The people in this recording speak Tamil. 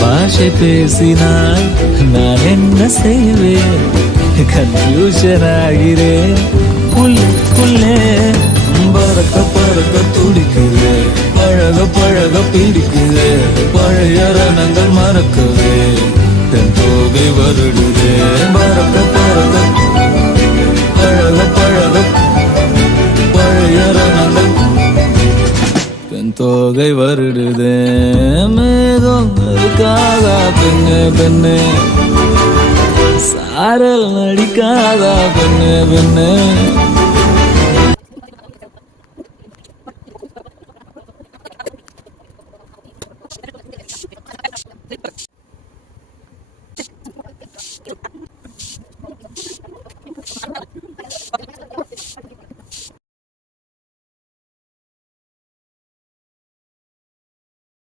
பாஷை பேசினால் நான் என்ன செய்வேன்? கன்ஃபியூஷன் ஆகிறேன் உள்ளுக்குள்ளே. பறக்க பறக்க துடிக்குது, பழக பழக பிடிக்குது, பழைய ரணங்கள் மறக்கவே தென் தோகை வருடுதே. பறக்க பறக்க பழக பழக பழைய ரணங்கள் தென் தோகை வருடுதே. மேகம் இருக்காதா பெண்ணே பெண்ணே, சாரல் நடிக்காதா பெண்ணே பெண்ணே,